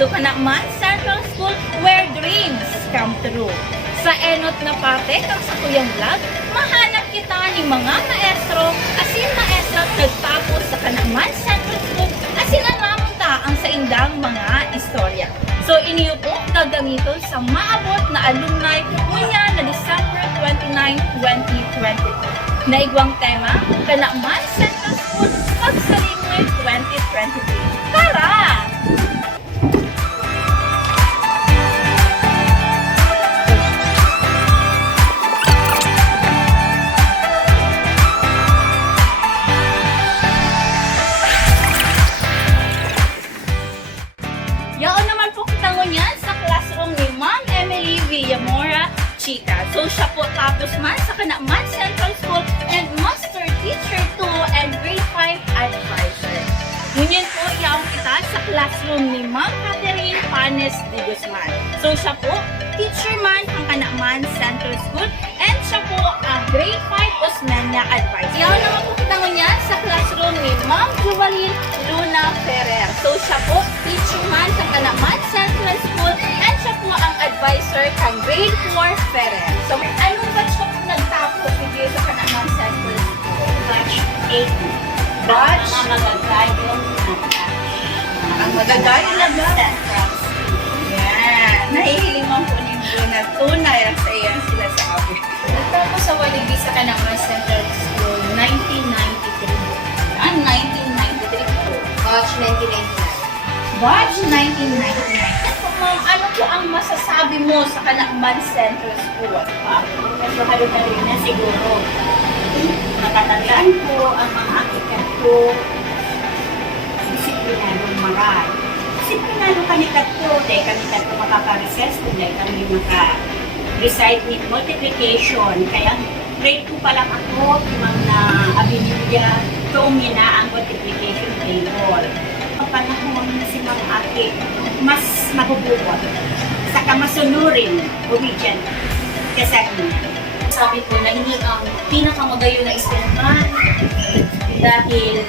to Kanakman Central School where dreams come true. Sa enot na parte kang sa kuyang vlog, mahanap kita ni mga maestro, asin maestra nagtapos sa Kanakman Central School, asin alamunta ang sa indang mga istorya. So iniyo po gagamiton sa maabot na alumni mula na December 29, 2022. Naigwang tema, Kanakman Central School Pagsalingoy 2023. Tara! Yaon naman po kita ngunyan sa classroom ni Ma'am Emily Villamora Chica. So siya po tapos man sa Kanakman Central School and Master Teacher 2 and Grade 5 Advisor. Ngunyan po yaon kita sa classroom ni Ma'am Catherine Panes de Guzman. So siya po teacher man ang Kanakman Central School and siya po ang Grade 5 Osmeña Advisor. Yaon naman po kita ngunyan sa classroom ni Ma'am Juvalin Luna Ferrer. So siya po teacher man sa Kanakman Central School and siya po ang advisor kang Grade 4 Ferrer. So anong batch ko nagtapos video sa Kanakman Central School? Batch 8. Batch? Ang magagayon na Ang magagayon na batch. Yan. Nahihiling mo po ni Bruna. Tunay ang saya sila sa akin. Nagtapos sa Waligi sa Kanakman Central School 1993. Ah, 1993 po. Batch 1999. Batch 1999. Ano po ang masasabi mo sa Kanakman Central School? Medyo halo-halo na siguro. Natatandaan ko ang mga akikat ko. Disiplinadong maral. Disiplinado kami tatlo. Dahil kami tatlo makaka-recess. Dahil kami maka-recite with multiplication. Kaya grade 2 pa lang ako. Timang na Abinuya. Tuong na ang multiplication table. Ang panahon na si Mang Ate, mas mabubuot. Saka masunurin, obedient. Kasi Sabi ko na ini ang pinakamagayo na eskwelahan dahil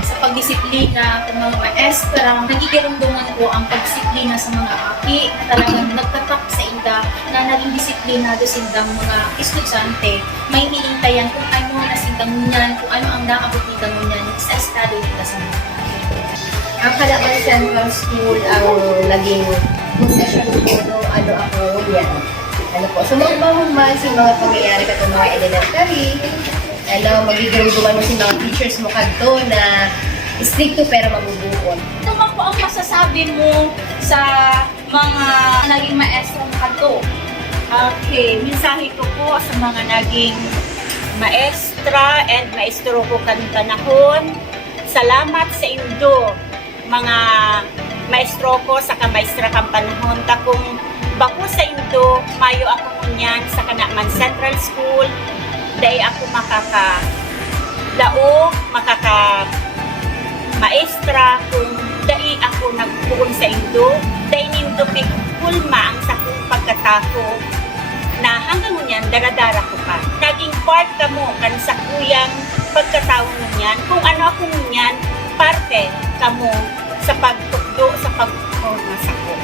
sa pagdisiplina ng mga maestra, nagigiramdaman ko ang pagdisiplina sa mga aki na talagang nagtatak sa inda na naging disiplinado sindang mga estudyante. May hiintayan kung ano na sindang ngunyan, kung ano ang naabot nindang ngunyan sa estado nila sa mga. Ang Kanakman Central School ang naging pundasyon ko nung ano ako yan. Ano po, sumabahon man si mga pangyayari ka mga elementary, magiging mo si mga teachers mo kanto na stricto pero mabubuon. Ano man po ang masasabi mo sa mga naging maestro ng kanto? okay, mensahe ko po sa mga naging maestra and maestro ko kanong panahon. Salamat sa indo, mga maestro ko sa kamaestra kang panahon. Takong bako sa indo, mayo ako ngunyan sa Kanakman Central School. Dahil ako makaka-daog, makaka-maestra kung dahil ako nagpuon sa indo. Dahil nindo pulma ang sakong pagkatako na hanggang ngunyan, daradara ko pa. Naging part ka mo kan sa kuyang pagkatao ngunyan. Kung ano ako ngunyan, parte ka mo sa pagtukdo, sa pagporma sa ko.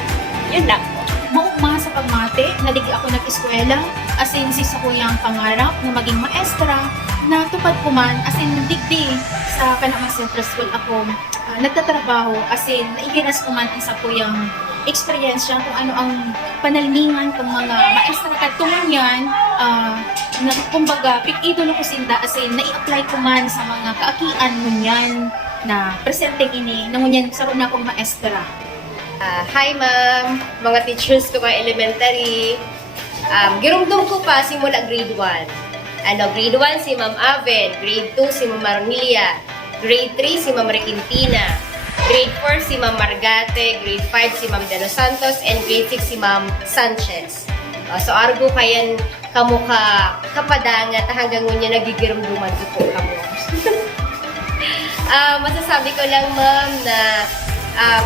Yun lang po. Maugma sa pagmate, naligi ako nag-eskwela, asin si sa kuyang pangarap na maging maestra, na tupad ko man, asin digdi sa Kanakman Central School ako nagtatrabaho, asin naigiras ko man ang sa kuyang eksperyensya kung ano ang panalningan ng mga maestra kat tumanyan, na kumbaga, pik-idolo ko sinda, asin nai-apply ko man sa mga kaakian ngunyan na presenteng ini, na ngunyan sa na akong maestra. Hi ma'am, mga teachers ko mga elementary. Girumdum ko pa simula grade 1. Grade 1 si Ma'am Aven, grade 2 si Ma'am Marnilia, grade 3 si Ma'am Requintina, grade 4 si Ma'am Margate, grade 5 si Ma'am De Los Santos, and grade 6 si Ma'am Sanchez. So argo kayan kamo kapadangat hanggang ngunya nagigirumduman ko po kamo. Masasabi ko lang ma'am na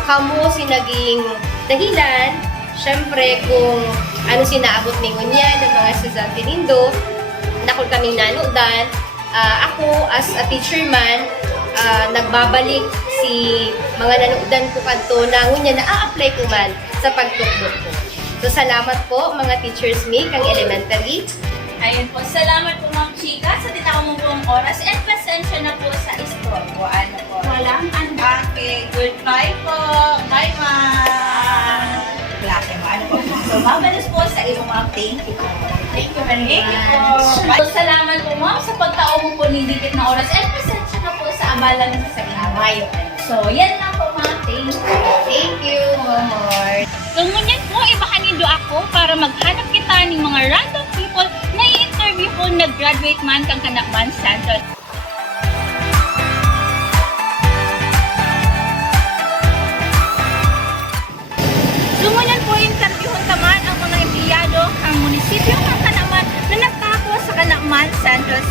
kamo si naging dahilan, syempre kung ano sinaabot ni ngunya ng mga estudyante nindo, nakul kaming nanudan, ako as a teacher man, nagbabalik si mga nanuudan ko kadto na ngunya na-apply ko man sa pagtukdok ko. So salamat po mga teachers mi kang elementary. Ayun po, salamat po Ma'am Chika sa tinakaw mo pong oras and pasensya na po sa istorbo. Ano po? Walang Okay, goodbye po. Bye, Ma'am. klase mo. Ano po? So, mabalas po sa iyong mga thank you po. Thank you very Thank you po. much. So, salamat po, Ma'am, sa pagtao mo po ni dikit na oras and pasensya na po sa abala ng sasaglawayo. So, yan lang po, Ma'am. Thank you. Thank you, Momor. So, ngunyan po, ibakanido ako para maghanap kita ng mga random people na i-interview po nag-graduate man kang Kanakman Central. So, ngunyan po, interviewon taman ang mga empleyado ng munisipyo ng Kanakman na nagkako sa Kanakman Central.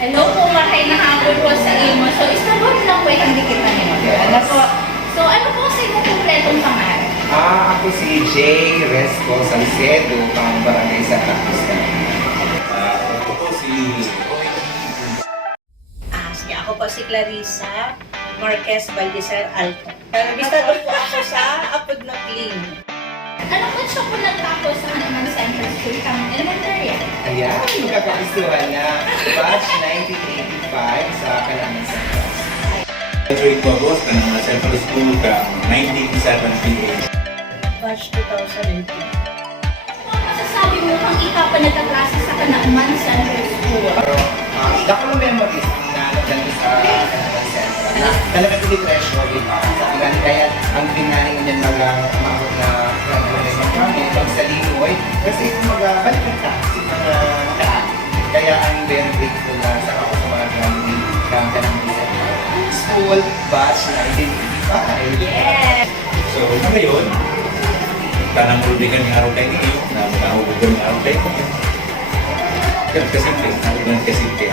Hello po, mahay na hapon po sa imo. So, istabot lang po yung dikit na nyo. Ano po? So, ano po sa inyong kompletong pangalan? Ako si Jay Resco Salcedo, pang barangay sa Kapusta. Ako po si Sige, ako po si Clarissa Marquez Baldizer Alto. Nabistado po ako sa Apod na Clean. Ano po siya po nagtako sa Kanakman Central School kang elementary? Ayan, magkakapistuhan na batch 1985 sa Kanakman Central. graduate ko ako sa Kanakman Central School ka 1978. Batch 2002. Ano ang masasabi mo kang ikaw pa nagkaklase sa Kanakman Central School? Pero, dako ng memories na nagdali sa Kanakman Central. Na talagang ini-treasure din ako. Kaya ang pingaling niyan mag-amahot na graduation kami, pag sa Linoy, kasi balik ka sa mga nakaan. Kaya I'm very grateful na sa ako sa mga graduate ng Kanakman Central School, batch 1985. Yes! So, ngayon, tanang rubigan ng araw kayo ninyo, na mahuhugan ng araw kayo ko. Ganun kasimple, ganun kasimple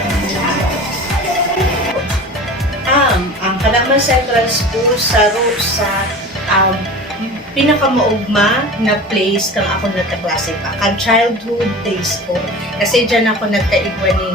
Ang Kanakman Central School sa pinakamaugma na place kang ako nagkaklase pa. Kang childhood days ko. Kasi dyan ako nagkaigwa ni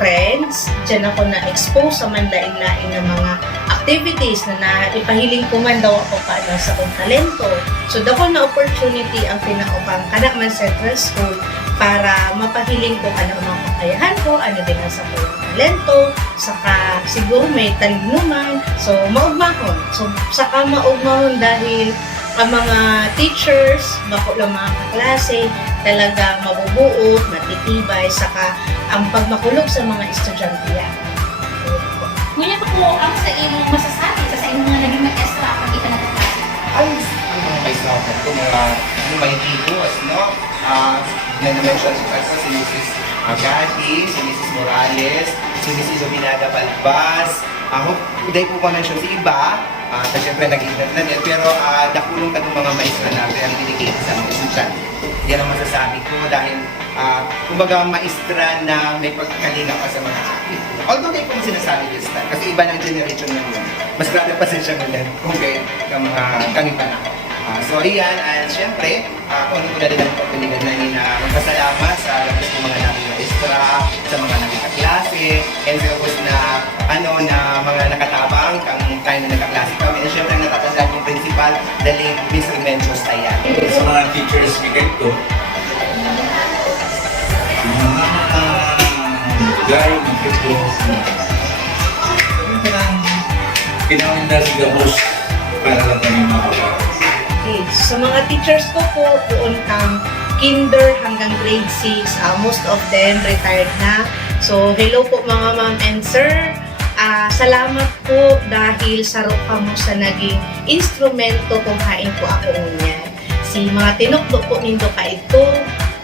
friends. Dyan ako na-expose sa manlaing-laing na mga activities na naipahiling ko man daw ako paano sa akong talento. So, dako na opportunity ang pinaupang Kanakman Central School para mapahiling ko ano ang mga kakayahan ko, ano din ang sa akong talento, saka siguro may talinuman. So, maugmahon. So, saka maugmahon dahil ang mga teachers, bako lang mga kaklase, talagang mabubuot, matitibay, saka ang pagmakulog sa mga estudyante yan. Ngunyan po ang sa inyong masasabi sa inyong mga naging mag-extra kung ika nagkaklase. Ay, ang mga kaislawan ko, mga may higos, no? Na-mention si Mrs. Agati, si Mrs. Morales, si Mrs. Obinaga Balbas. Ako, hindi po pa-mention si iba, kasi syempre nag-iingat na din, pero nakulong ka ng mga maestra na very dedicated sa mga estudyante. Yan ang masasabi ko dahil, kumbaga maestra na may pagkakalinga pa sa mga akin. Although di ko sinasabi this time, kasi iba ng generation na yun. Mas grabe pa siya ngayon kung kaya kang iba na ako. So ayan, and syempre, kung ano ko na rin ang pagpiligan na yun na magpasalamat sa labas ng mga namin maestra, sa mga naging kaklase, and sa labas na, na mga nakatabang, kang tayo na nagkaklase kami, and syempre ang natatandaan yung principal, the late Miss Remencio Stayan. Sa mga teachers bigay ko, yung mga guy, mga people, sabi ko lang, pinawin na siya host para lang kami mga Okay. Sa mga teachers ko po, doon kang kinder hanggang grade 6. Most of them retired na. So, hello po mga ma'am and sir. Salamat po dahil saro ka mo sa naging instrumento kung hain po ako ngunyan. Si mga tinukdo po nindo ka ito,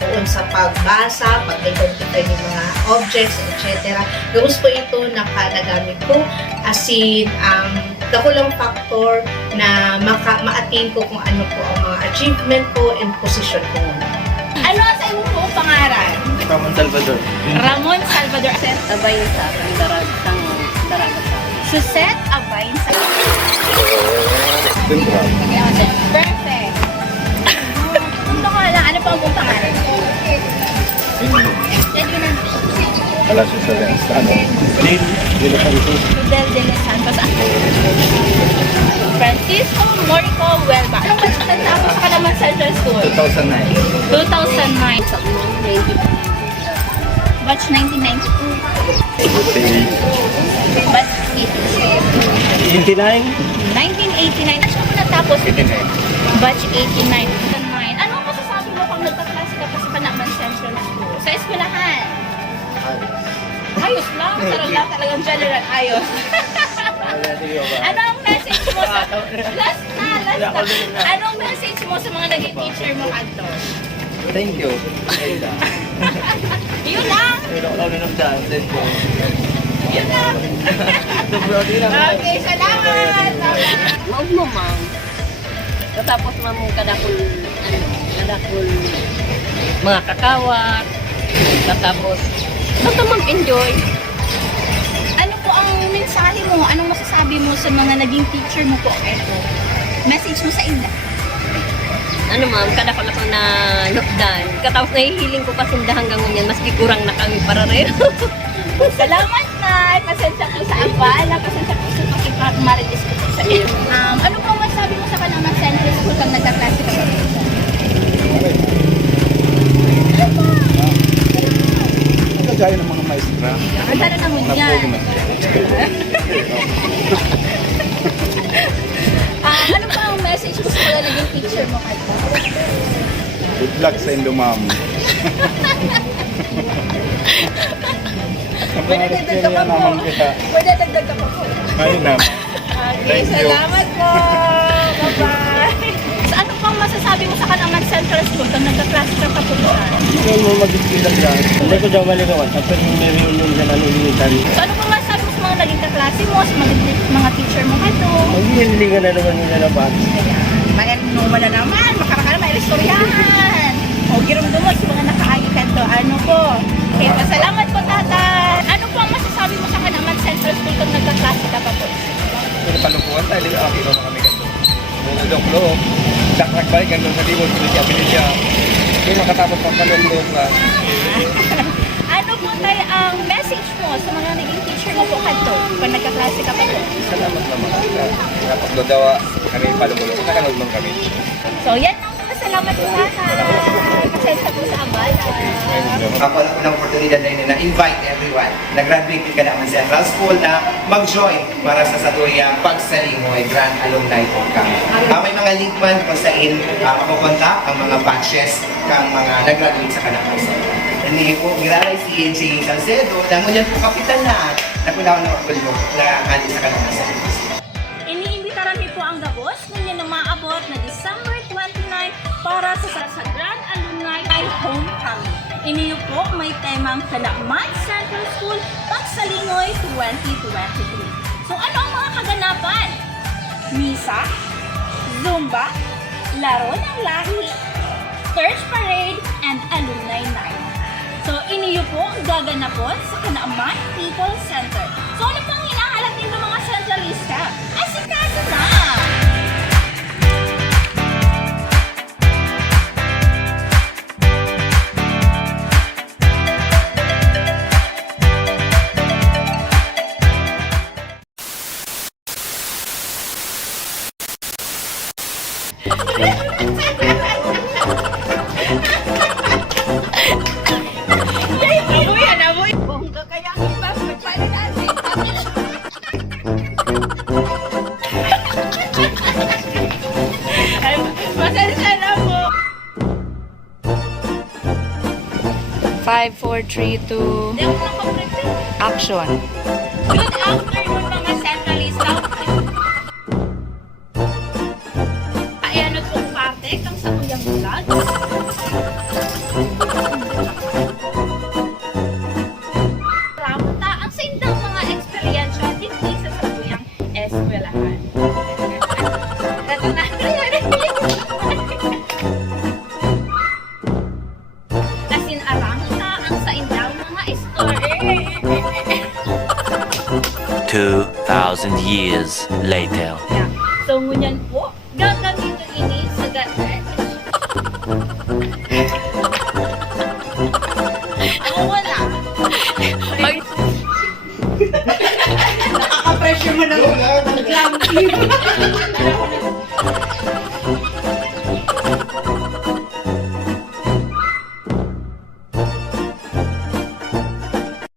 doon sa pagbasa, pag-identify ng mga objects, etc. Gawos po ito nagamit ko as in dakulang factor na ma-attain ko kung ano po ang mga achievement ko and position ko. Ano ang sa iyong buong pangalan? Ramon Salvador. Ramon Salvador. Suset Abayin sa Daragat. Suset Abayin sa Perfect. po ang buong pangalan? Yan yun ang Palacio sa ano? Fidel de los Santos. Francisco Morico Huelva. Anong batch ka nagtapos sa Kalaman Central School? 2009. 2009. Batch 1992. Batch 89? 1989. Batch ka po natapos? 89. Batch 89. Ano ang masasabi mo kung nagka-class ka pa sa Kalaman Central School? Sa eskwelahan? Ayos lang. Sarap lang talagang general. Ayos. Ano ang message mo sa... Last na. Anong message mo sa mga naging teacher mo, Anto? Thank you. Yun lang. Yun lang. Okay, salamat. Maog mo, ma'am. Katapos ma'am kadakol mga kakawat. Katapos, basta mag-enjoy. Ano po ang mensahe mo? Anong masasabi mo sa mga naging teacher mo po? Ito. Message mo sa ila. Ano ma'am, kadakol ako na lockdown. Katapos nahihiling ko pa sinda hanggang ngayon, maski kurang na kami para rin. Salamat na. Pasensya ko sa abala. Pasensya ko sa pakipag-marites ko sa iyo. Ano po ang masasabi mo sa Kalaman Central School kang nagka-klase ka? Kagaya ng mga maestra. Ang tala naman yan. Ano pa ang message mo sa mga naging teacher mo, Kalpa? Good luck sa Indomam. Pwede dagdag ka pa po. Pwede dagdag ka pa po. Ayun naman. Okay, salamat po. Bye-bye. So, ano pang masasabi mo sa Kalaman Central School kung nagka-class ka pa po doon? Ngayon mo mag-ispilang yan. Hindi ko daw maligawan. Tapos may reunion dyan ang ilitan. So, ano pang masasabi mo sa mga naging kaklase mo, sa mga teacher mo kato? Mag-ihilingan na naman nila na ba? Maganuma na naman, makaraka na may istoryahan. O, girumdum mo, sa mga nakaayo kanto. Ano po? Okay, pasalamat po, tatay. Ano po ang masasabi mo sa Kalaman Central School kung nagka-class ka pa po? Palukuhan tayo, okay ba kami ganito? Nunodok loob, dakrak balik, gano'n sa libon, pinisya. Hindi makatapos pang palulog na. Ano po tayo ang message mo sa mga naging teacher mo po kanto kung nagka-klase ka pa po? Salamat naman. Tapos dodawa kami palulog, nakalulog kami. So, yan lang po. Salamat po, tatay. Pasensya po sa abala. Ako lang unang oportunidad na invite everyone na graduate ka naman sa Central School na mag-join para sa satuyang pagsalingoy Grand Alumni Homecoming. May mga link man kung saan makukontak ang mga batches kang mga nag-graduate sa Kalaman Central. Hindi po, ngilalay si NJ Salcedo, nangon yan po kapitan na nakunaw na orgulyo na kali sa Kalaman Central. Iniimbitaran niyo po ang gabos ninyo na maabot na December 29 para sa Grand Alumni Homecoming. Iniyo po may temang Kalaman Central School Pagsalingoy 2023. So ano ang mga kaganapan? Misa, Zumba, Laro ng Lahi, Church Parade, and Alumni Night. So iniyo po ang gaganapon sa Kalaman People Center. So ano pang hinahalap nito mga centralista? Asikaso na! Bongga kaya ang iba, magpalit natin. Ay, pasensya na po. 5, 4, 3, 2, Hindi ako nakapag-prepare. action. Good afternoon mga centralista. Ay, ano pong parte kang sa kuyang vlog? Ramta, ang sindang mga eksperyensya hindi sa kuyang eskwelahan. Ito na, asin arangta ang sa indang mga story. 2,000 years later. So, ngunyan po, gagamitin ini sa ganet. Wala. Nakaka-pressure mo ng lamp.